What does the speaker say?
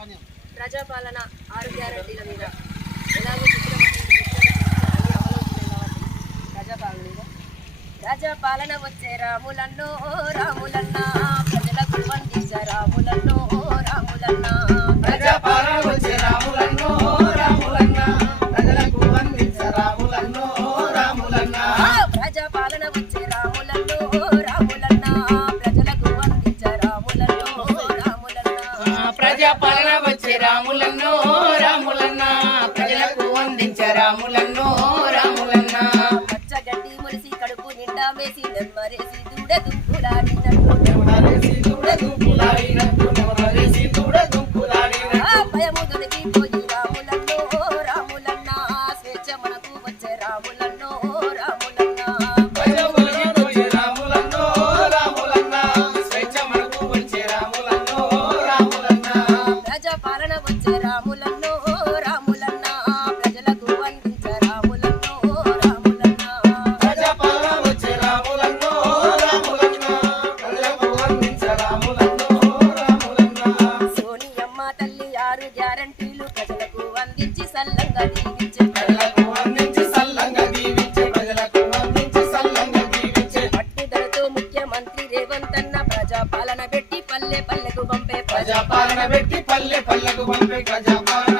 ప్రజాపాలన 6 గ్యారెంటీల మీద ఎలాగో ప్రజాపాలన వచ్చే రాములన్నో రాములన్న ప్రజలకు వందించే రాములన్నో రాములన్న ప్రజాపాలన వచ్చే రాములన్నో రాములన్న ప్రజలకు వందించే రాములన్నో రాములన్న ప్రజాపాలన వచ్చే రాములన్నో రాములన్న ప్రజలకు వందించే రాములన్నో రాములన్న ప్రజాపాలన వచ్చే రాములన్నో రాములన్న ప్రజలకు వందించే రాములన్నో రాములన్న పచ్చగడ్డి మురిసి కడుపు నిండా వేసి నెమ్మరేసి దూడ దుంకులాడినట్టు భయము దొరికిపోయి రాములన్నో రాములన్న స్వేచ్ఛ మనకు వచ్చే రాములన్నో రాములన్న ప్రజాపాలన వచ్చే రాములన్నో రాములన్న ప్రజలకు వందించే రాములన్నో రాములన్న సోనియమ్మ తల్లి 6 గ్యారెంటీలు ప్రజలకు వందించి సల్లంగా దీవించే పట్టుదలతో ముఖ్యమంత్రి రేవంత్ అన్న ప్రజాపాలన పెట్టి పల్లె పల్లెకు పంపే ప్రజాపాలన పెట్టి పల్లె పల్లెకు పంపే ప్రజాపాలన